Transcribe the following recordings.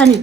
अनि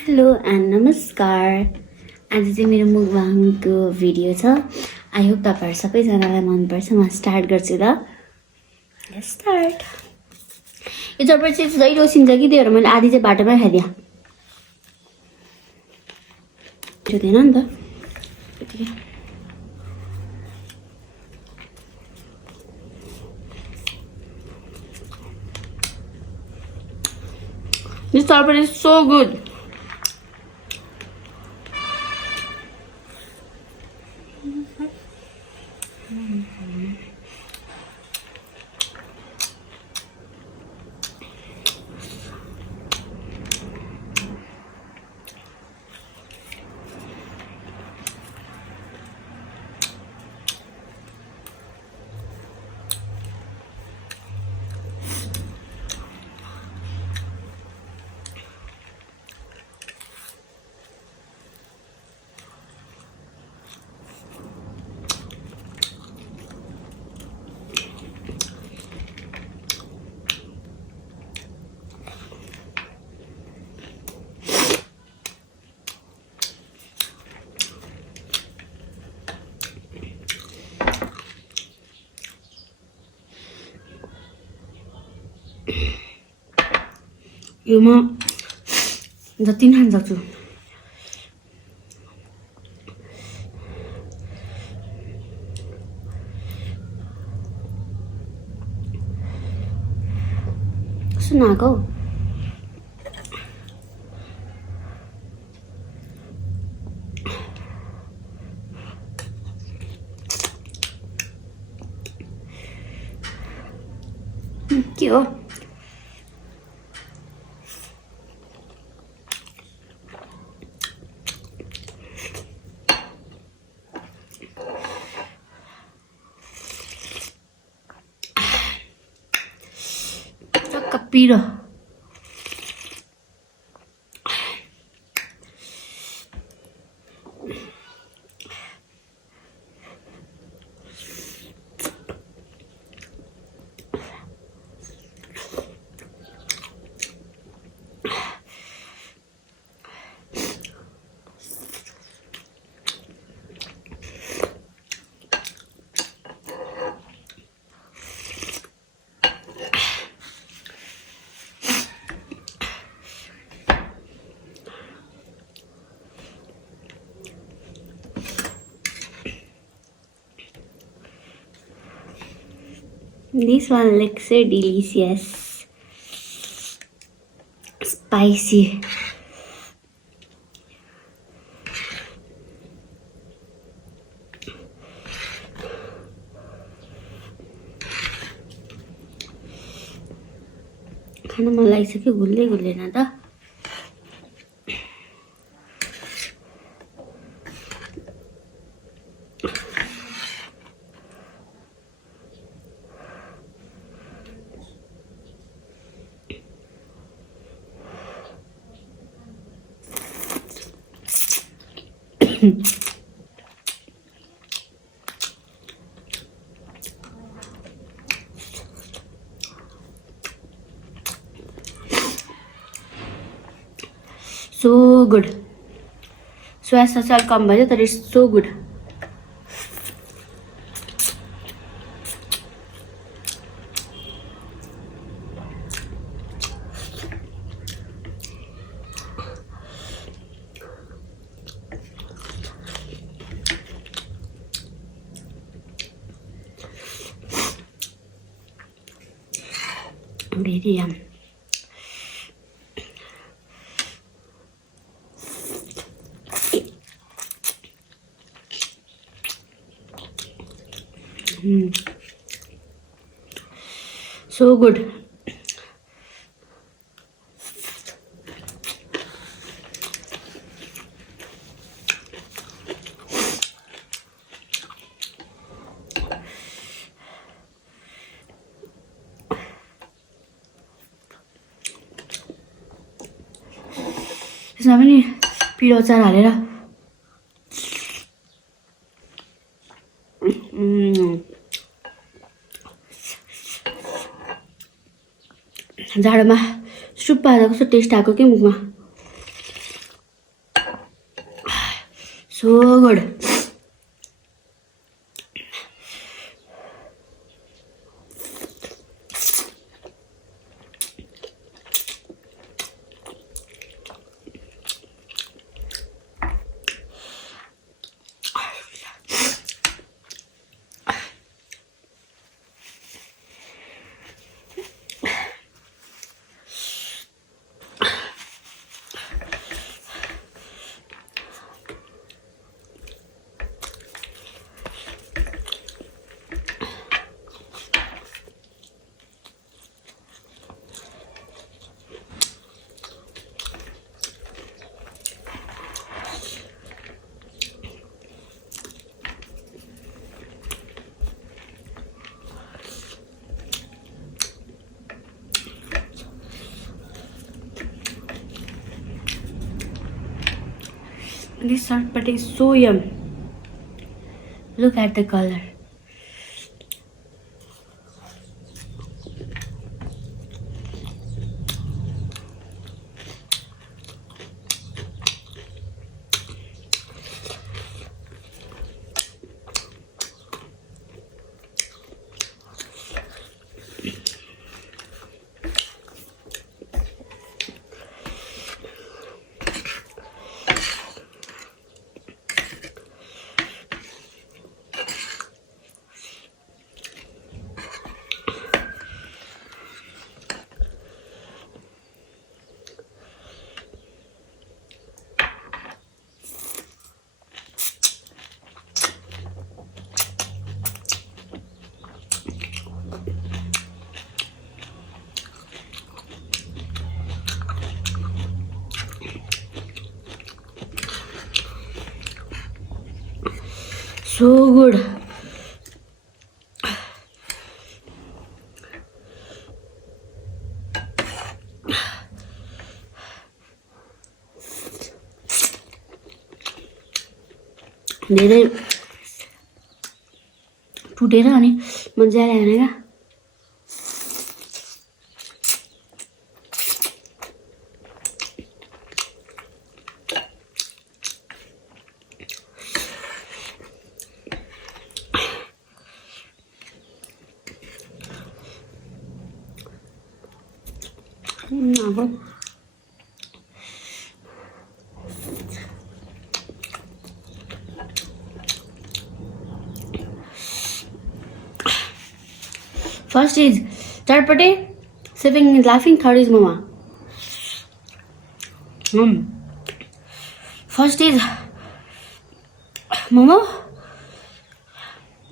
hello and नमस्कार। आज चाहिँ मेरो मुकबाङको भिडियो छ। आई होप तपाईहरु सबैजनालाई मनपर्छ। म स्टार्ट गर्छु ल। स्टार्ट। यो चटपटी चाहिँ दैलो सिन्छ कि त्यही भएर मैले आधी चाहिँ बाटोमै खाइदिएँ। छुदैन नि त त्यतिकै। This chapati is so good. यो म जति खान सक्छु। सुनाको के हो? पिरो This one looks so delicious, spicy. खाना मन लागिसक्यो, घुल्दै घुल्दैन त। So good. स्वाद चाहिँ अलिक कम भयो तर it's so good. Very yum. So good. त्यसमा पनि पिरो अचार हालेर जाडोमा सुप हाल्दा कस्तो टेस्ट आएको के मुखमा so good This sarpati is so yum. Look at the color. So good. धेरै टुटेर अनि मजाले हानेर अब First is chutpati, sipping and laughing. Third is mama. First is momo,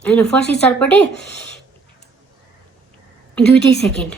and first is chutpati. Duty second.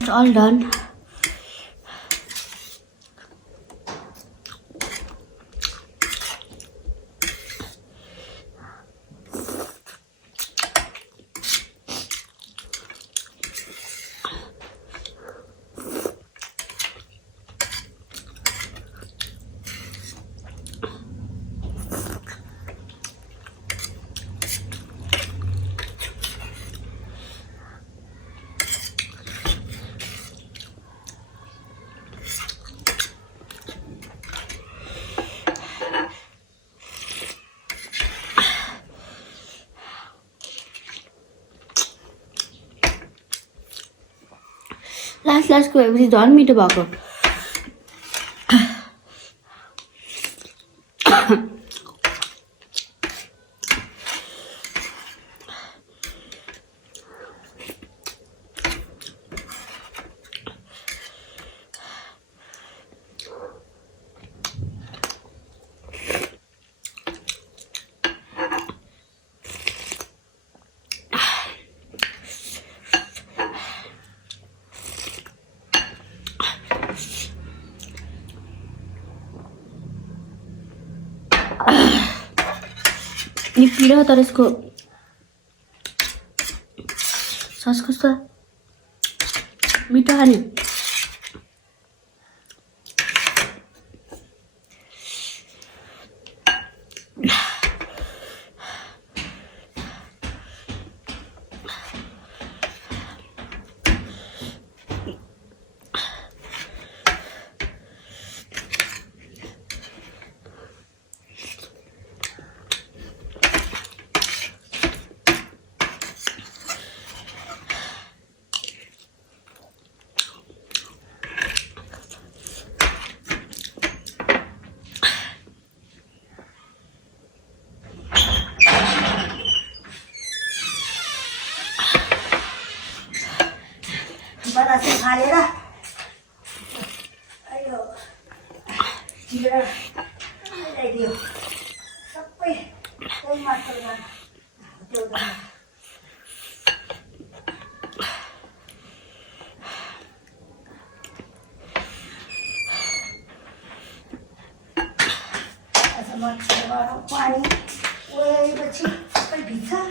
It's all done. लास्टको भएपछि झन् मिठो भएको नि पिरो तर यसको सस कस्तो मिठो खाने बनासे खालेर अयो जिरा ल्याइदियो सबै त्यही मात्रमा त्यो मच्छरबाट पानी ओएपछि सबै भिज्छ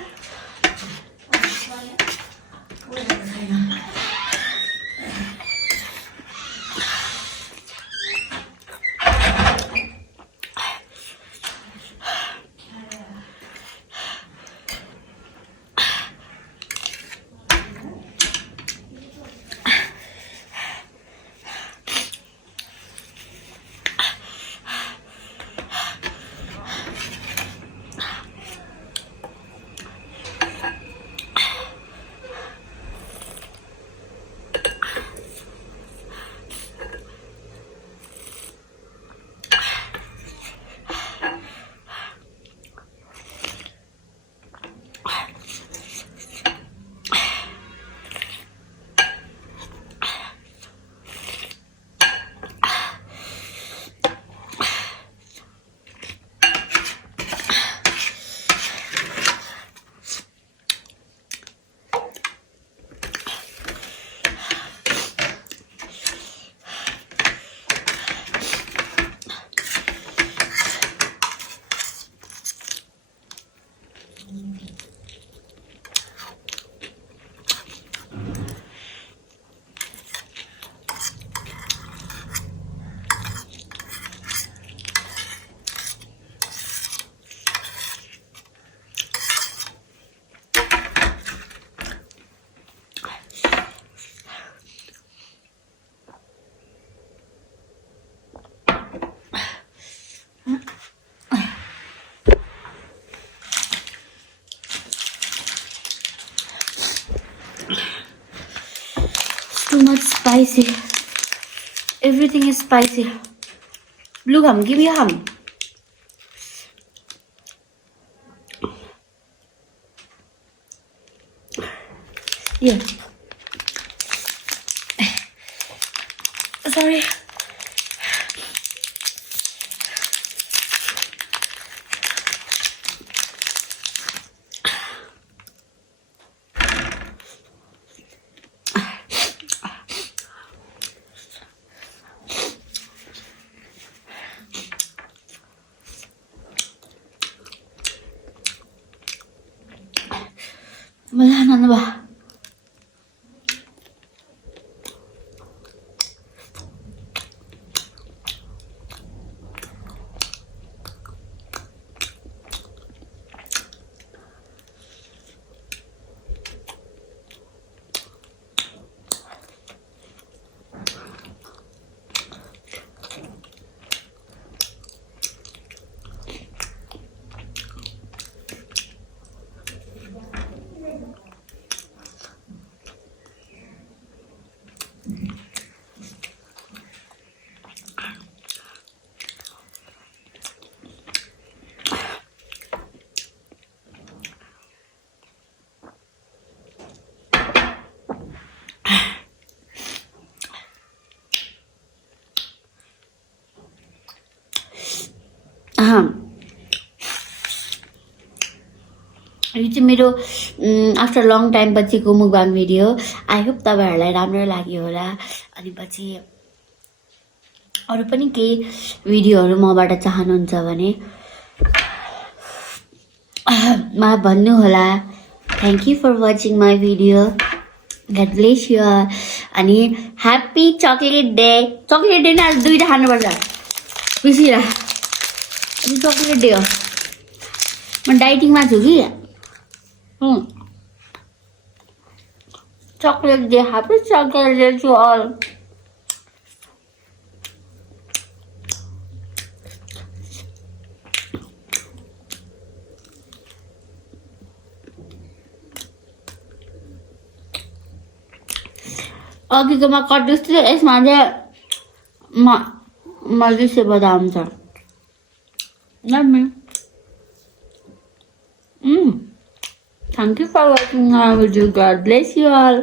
too much spicy. Everything is spicy. Blue gum, give me a hum. Yeah. Sorry. Wala na ba? यो चाहिँ मेरो आफ्टर लङ टाइम पछिको मुकबाङ भिडियो। आई होप तपाईँहरूलाई राम्रो लाग्यो होला। अनि पछि अरू पनि केही भिडियोहरू मबाट चाहनुहुन्छ भने मलाई भन्नुहोला। Thank you for watching my video. God bless you all. अनि happy chocolate day. Chocolate day नै आज 2टा खानुपर्छ पिसिरा। अनि चक्लेट डे हो। म डाइटिङमा छु कि। Chocolate day. Happy chocolate day to all. अघिकोमा कटुस थियो, यसमा चाहिँ मल्टिसे बदाम छ। Thank you for watching our video. God bless you all.